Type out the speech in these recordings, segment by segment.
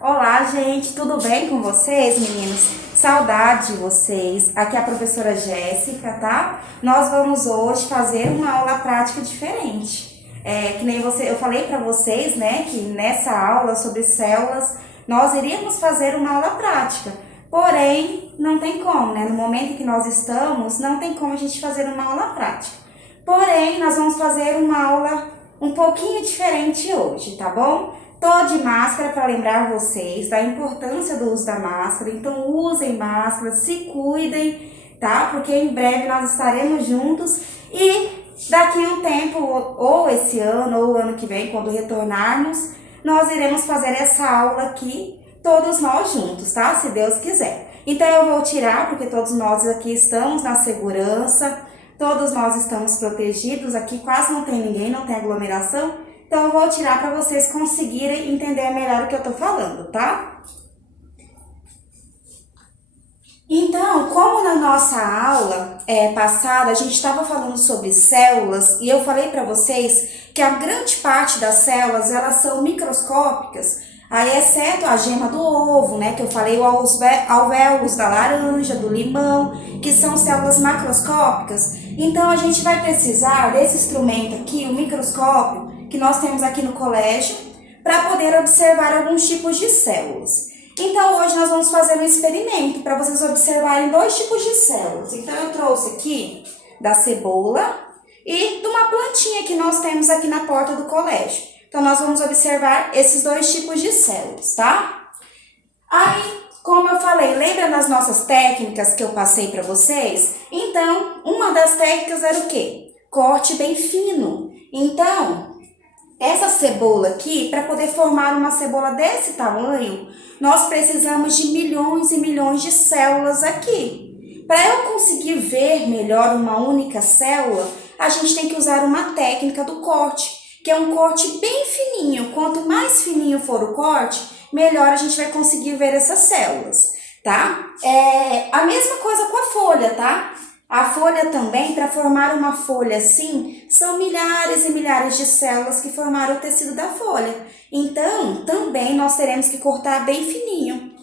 Olá, gente, tudo bem com vocês, meninos? Saudade de vocês. Aqui é a professora Jéssica, tá? Nós vamos hoje fazer uma aula prática diferente. Que nem eu falei para vocês, né, que nessa aula sobre células nós iríamos fazer uma aula prática. Porém, não tem como, né? No momento em que nós estamos, não tem como a gente fazer uma aula prática. Porém, nós vamos fazer uma aula um pouquinho diferente hoje, tá bom? Tô de máscara para lembrar vocês da importância do uso da máscara, então usem máscara, se cuidem, tá? Porque em breve nós estaremos juntos e daqui a um tempo, ou esse ano, ou o ano que vem, quando retornarmos, nós iremos fazer essa aula aqui, todos nós juntos, tá? Se Deus quiser. Então eu vou tirar, porque todos nós aqui estamos na segurança, todos nós estamos protegidos, aqui quase não tem ninguém, não tem aglomeração. Então, eu vou tirar para vocês conseguirem entender melhor o que eu tô falando, tá? Então, como na nossa aula passada a gente estava falando sobre células e eu falei para vocês que a grande parte das células elas são microscópicas, aí exceto a gema do ovo, né, que eu falei, os alvéolos da laranja, do limão, que são células macroscópicas. Então, a gente vai precisar desse instrumento aqui, o microscópio, que nós temos aqui no colégio, para poder observar alguns tipos de células. Então, hoje nós vamos fazer um experimento para vocês observarem dois tipos de células. Então, eu trouxe aqui da cebola e de uma plantinha que nós temos aqui na porta do colégio. Então, nós vamos observar esses dois tipos de células, tá? Aí, como eu falei, lembra das nossas técnicas que eu passei para vocês? Então, uma das técnicas era o quê? Corte bem fino. Então, essa cebola aqui, para poder formar uma cebola desse tamanho, nós precisamos de milhões e milhões de células aqui. Para eu conseguir ver melhor uma única célula, a gente tem que usar uma técnica do corte, que é um corte bem fininho. Quanto mais fininho for o corte, melhor a gente vai conseguir ver essas células, tá? A mesma coisa com a folha, tá? A folha também, para formar uma folha assim, são milhares e milhares de células que formaram o tecido da folha. Então, também nós teremos que cortar bem fininho.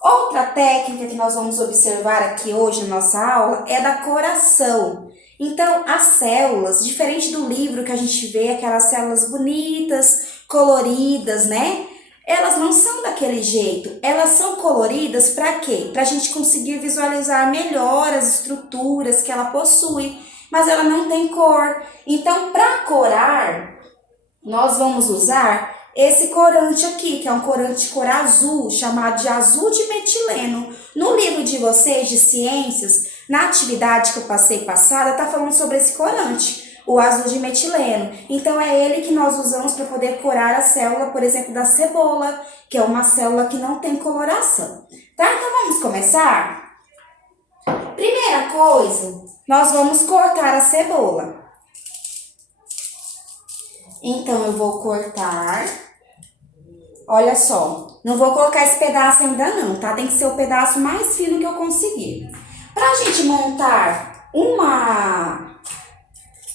Outra técnica que nós vamos observar aqui hoje na nossa aula é da coração. Então, as células, diferente do livro que a gente vê, aquelas células bonitas, coloridas, né? Elas não são daquele jeito, elas são coloridas para quê? Para a gente conseguir visualizar melhor as estruturas que ela possui, mas ela não tem cor. Então, para corar, nós vamos usar esse corante aqui, que é um corante de cor azul, chamado de azul de metileno. No livro de vocês, de ciências, na atividade que eu passei passada, tá falando sobre esse corante, o azul de metileno. Então, é ele que nós usamos para poder corar a célula, por exemplo, da cebola, que é uma célula que não tem coloração. Tá? Então, vamos começar? Primeira coisa, nós vamos cortar a cebola. Então, eu vou cortar. Olha só, não vou colocar esse pedaço ainda não, tá? Tem que ser o pedaço mais fino que eu conseguir. Pra gente montar uma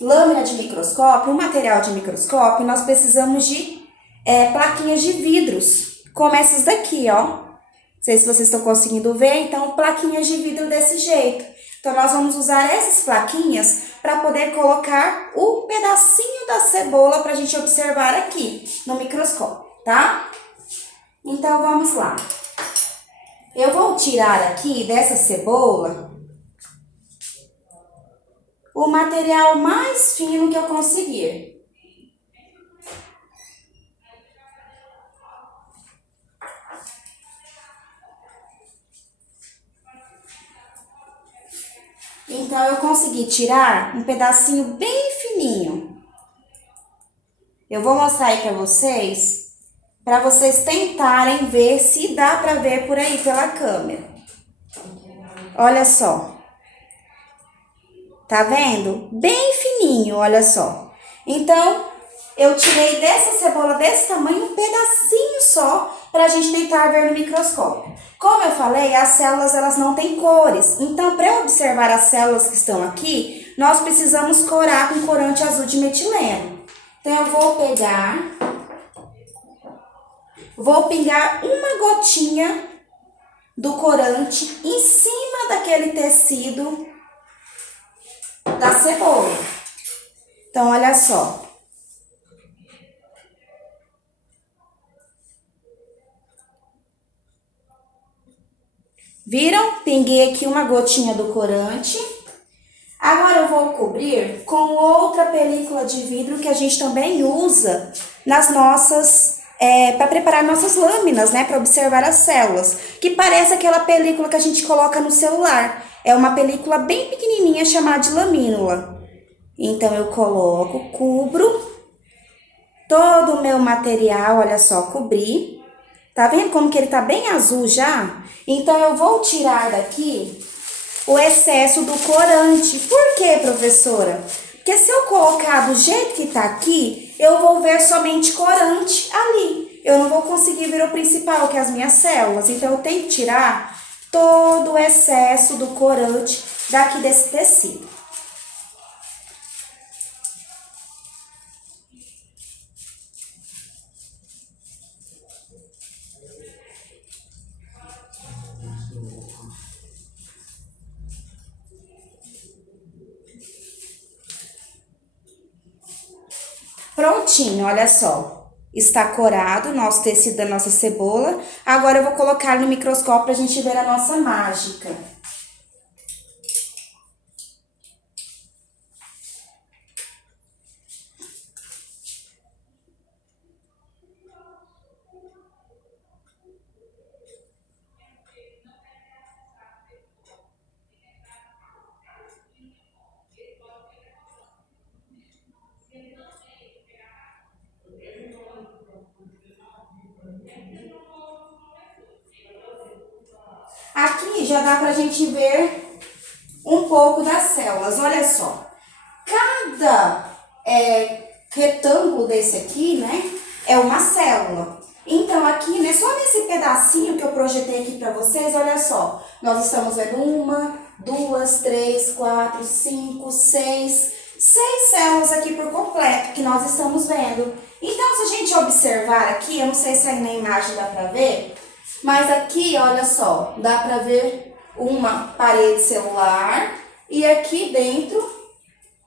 lâmina de microscópio, um material de microscópio, nós precisamos de plaquinhas de vidros, como essas daqui, ó. Não sei se vocês estão conseguindo ver, então plaquinhas de vidro desse jeito. Então, nós vamos usar essas plaquinhas para poder colocar o pedacinho da cebola para a gente observar aqui no microscópio, tá? Então, vamos lá. Eu vou tirar aqui dessa cebola o material mais fino que eu conseguir. Então, eu consegui tirar um pedacinho bem fininho. Eu vou mostrar aí para vocês tentarem ver se dá para ver por aí pela câmera. Olha só. Tá vendo? Bem fininho, olha só. Então, eu tirei dessa cebola desse tamanho um pedacinho só para a gente tentar ver no microscópio. Como eu falei, as células elas não têm cores. Então, para observar as células que estão aqui, nós precisamos corar com corante azul de metileno. Então, eu vou pegar vou pingar uma gotinha do corante em cima daquele tecido da cebola. Então, olha só. Viram? Pinguei aqui uma gotinha do corante. Agora eu vou cobrir com outra película de vidro que a gente também usa nas nossas, para preparar nossas lâminas, né? Para observar as células. Que parece aquela película que a gente coloca no celular. É uma película bem pequenininha chamada de lamínula. Então eu coloco, cubro todo o meu material, olha só, cobri. Tá vendo como que ele tá bem azul já? Então eu vou tirar daqui o excesso do corante. Por quê, professora? Porque se eu colocar do jeito que tá aqui, eu vou ver somente corante ali. Eu não vou conseguir ver o principal, que é as minhas células. Então eu tenho que tirar todo o excesso do corante daqui desse tecido. Prontinho, olha só. Está corado o nosso tecido da nossa cebola. Agora eu vou colocar no microscópio para a gente ver a nossa mágica. Aqui já dá pra gente ver um pouco das células, olha só. Cada retângulo desse aqui, né, é uma célula. Então aqui, né, só nesse pedacinho que eu projetei aqui pra vocês, olha só. Nós estamos vendo uma, duas, três, quatro, cinco, seis células aqui por completo que nós estamos vendo. Então se a gente observar aqui, eu não sei se aí na imagem dá pra ver, mas aqui, olha só, dá pra ver uma parede celular e aqui dentro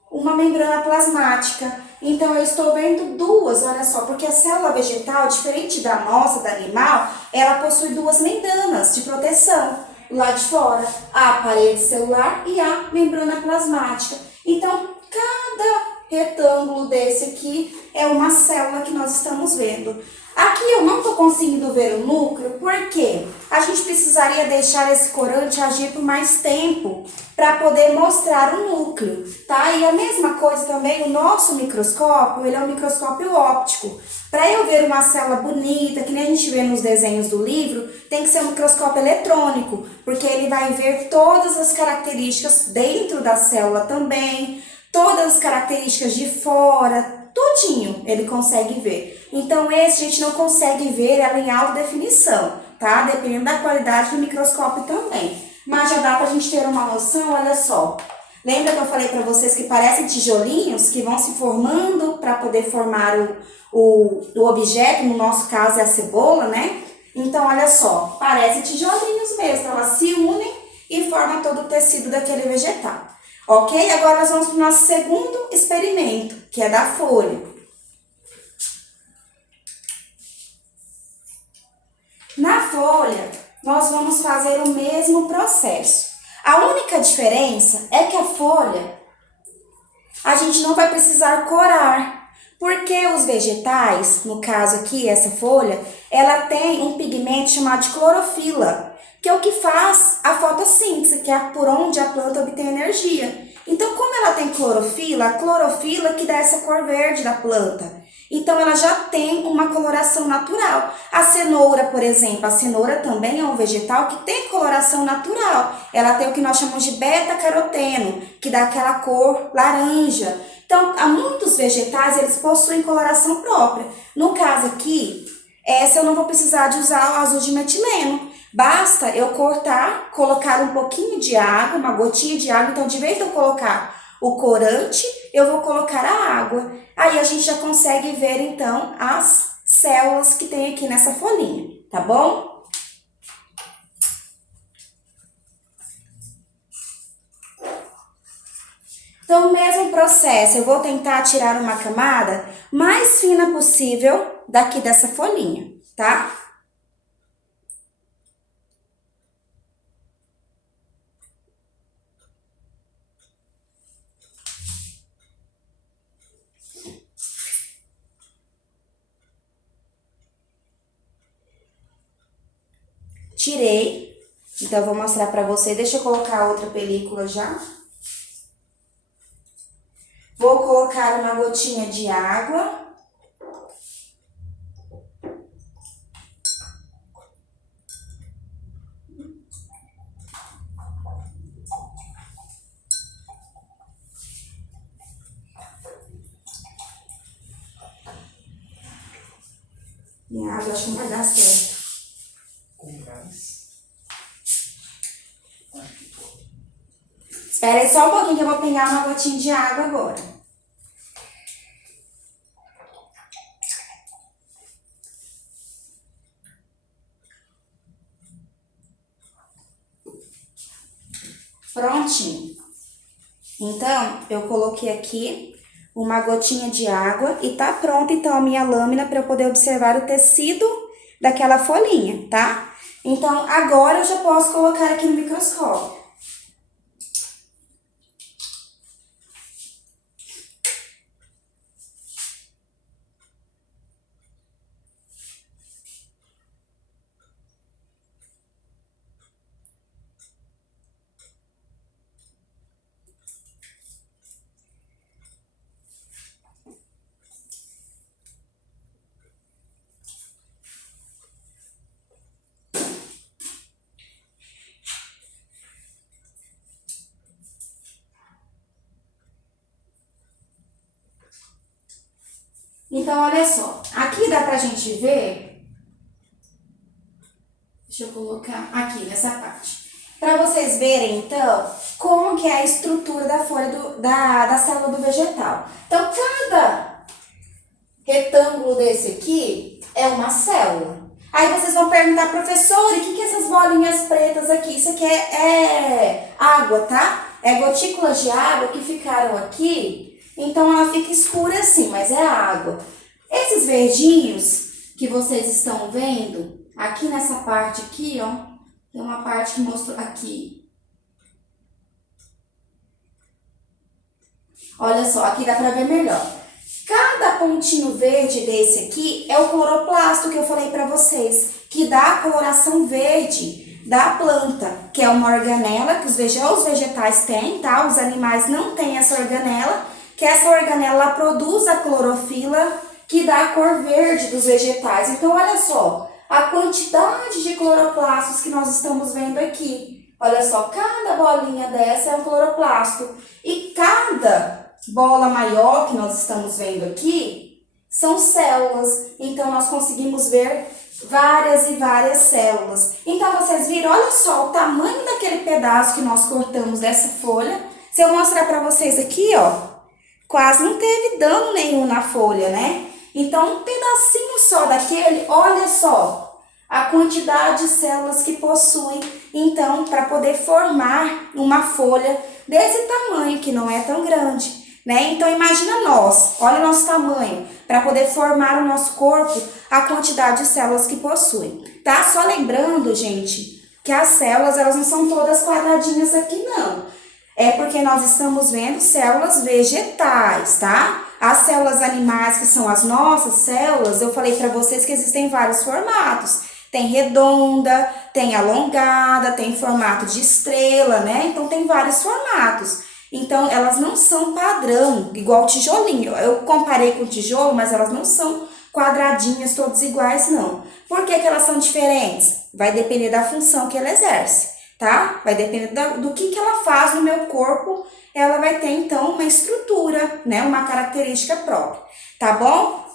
uma membrana plasmática. Então eu estou vendo duas, olha só, porque a célula vegetal, diferente da nossa, da animal, ela possui duas membranas de proteção lá de fora, a parede celular e a membrana plasmática. Então, cada retângulo desse aqui é uma célula que nós estamos vendo. Aqui eu não estou conseguindo ver o núcleo, porque a gente precisaria deixar esse corante agir por mais tempo para poder mostrar o núcleo, tá? E a mesma coisa também, o nosso microscópio, ele é um microscópio óptico. Para eu ver uma célula bonita, que nem a gente vê nos desenhos do livro, tem que ser um microscópio eletrônico, porque ele vai ver todas as características dentro da célula também, todas as características de fora, tudinho ele consegue ver. Então esse a gente não consegue ver ela em alta definição, tá? Dependendo da qualidade do microscópio também. Mas já dá pra gente ter uma noção, olha só. Lembra que eu falei pra vocês que parecem tijolinhos que vão se formando para poder formar o objeto, no nosso caso é a cebola, né? Então olha só, parecem tijolinhos mesmo, elas se unem e formam todo o tecido daquele vegetal. Ok? Agora nós vamos para o nosso segundo experimento, que é da folha. Na folha, nós vamos fazer o mesmo processo. A única diferença é que a folha, a gente não vai precisar corar, porque os vegetais, no caso aqui, essa folha, ela tem um pigmento chamado de clorofila, que é o que faz a fotossíntese, que é por onde a planta obtém energia. Então, como ela tem clorofila, a clorofila que dá essa cor verde da planta. Então, ela já tem uma coloração natural. A cenoura, por exemplo, a cenoura também é um vegetal que tem coloração natural. Ela tem o que nós chamamos de beta-caroteno, que dá aquela cor laranja. Então, há muitos vegetais, eles possuem coloração própria. No caso aqui, essa eu não vou precisar de usar o azul de metileno. Basta eu cortar, colocar um pouquinho de água, uma gotinha de água. Então, de vez de eu colocar o corante, eu vou colocar a água. Aí a gente já consegue ver, então, as células que tem aqui nessa folhinha, tá bom? Então, o mesmo processo, eu vou tentar tirar uma camada mais fina possível daqui dessa folhinha, tá? Tirei. Então, eu vou mostrar pra você. Deixa eu colocar outra película já. Vou colocar uma gotinha de água. Minha água acho que não vai dar certo. Com gás. Espera aí só um pouquinho que eu vou pegar uma gotinha de água agora. Prontinho. Então, eu coloquei aqui uma gotinha de água e tá pronta então a minha lâmina para eu poder observar o tecido daquela folhinha, tá? Então, agora eu já posso colocar aqui no microscópio. Então, olha só, aqui dá pra gente ver, deixa eu colocar aqui nessa parte, para vocês verem, então, como que é a estrutura da folha da célula do vegetal. Então, cada retângulo desse aqui é uma célula. Aí vocês vão perguntar, professora, o que é essas bolinhas pretas aqui? Isso aqui é água, tá? É gotículas de água que ficaram aqui. Então, ela fica escura assim, mas é água. Esses verdinhos que vocês estão vendo, aqui nessa parte aqui, ó, tem uma parte que mostrou aqui. Olha só, aqui dá pra ver melhor. Cada pontinho verde desse aqui é o cloroplasto que eu falei pra vocês, que dá a coloração verde da planta, que é uma organela que os vegetais têm, tá? Os animais não têm essa organela, que essa organela produz a clorofila que dá a cor verde dos vegetais. Então, olha só, a quantidade de cloroplastos que nós estamos vendo aqui. Olha só, cada bolinha dessa é um cloroplasto. E cada bola maior que nós estamos vendo aqui são células. Então, nós conseguimos ver várias e várias células. Então, vocês viram, olha só, o tamanho daquele pedaço que nós cortamos dessa folha. Se eu mostrar para vocês aqui, ó, quase não teve dano nenhum na folha, né? Então, um pedacinho só daquele, olha só, a quantidade de células que possui, então, para poder formar uma folha desse tamanho, que não é tão grande, né? Então, imagina nós, olha o nosso tamanho, para poder formar o nosso corpo, a quantidade de células que possui, tá? Só lembrando, gente, que as células, elas não são todas quadradinhas aqui, não. É porque nós estamos vendo células vegetais, tá? As células animais, que são as nossas células, eu falei para vocês que existem vários formatos. Tem redonda, tem alongada, tem formato de estrela, né? Então, tem vários formatos. Então, elas não são padrão, igual tijolinho. Eu comparei com tijolo, mas elas não são quadradinhas, todas iguais, não. Por que elas são diferentes? Vai depender da função que ela exerce, tá? Vai depender do que ela faz no meu corpo, ela vai ter, então, uma estrutura, né? Uma característica própria, tá bom?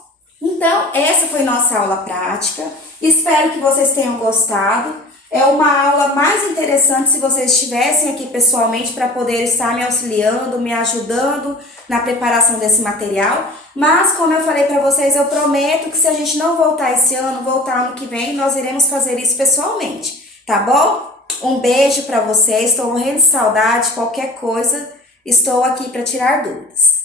Então, essa foi nossa aula prática. Espero que vocês tenham gostado. É uma aula mais interessante se vocês estivessem aqui pessoalmente para poder estar me auxiliando, me ajudando na preparação desse material. Mas, como eu falei para vocês, eu prometo que se a gente não voltar esse ano, voltar ano que vem, nós iremos fazer isso pessoalmente, tá bom? Um beijo para vocês, estou morrendo de saudade, qualquer coisa, estou aqui para tirar dúvidas.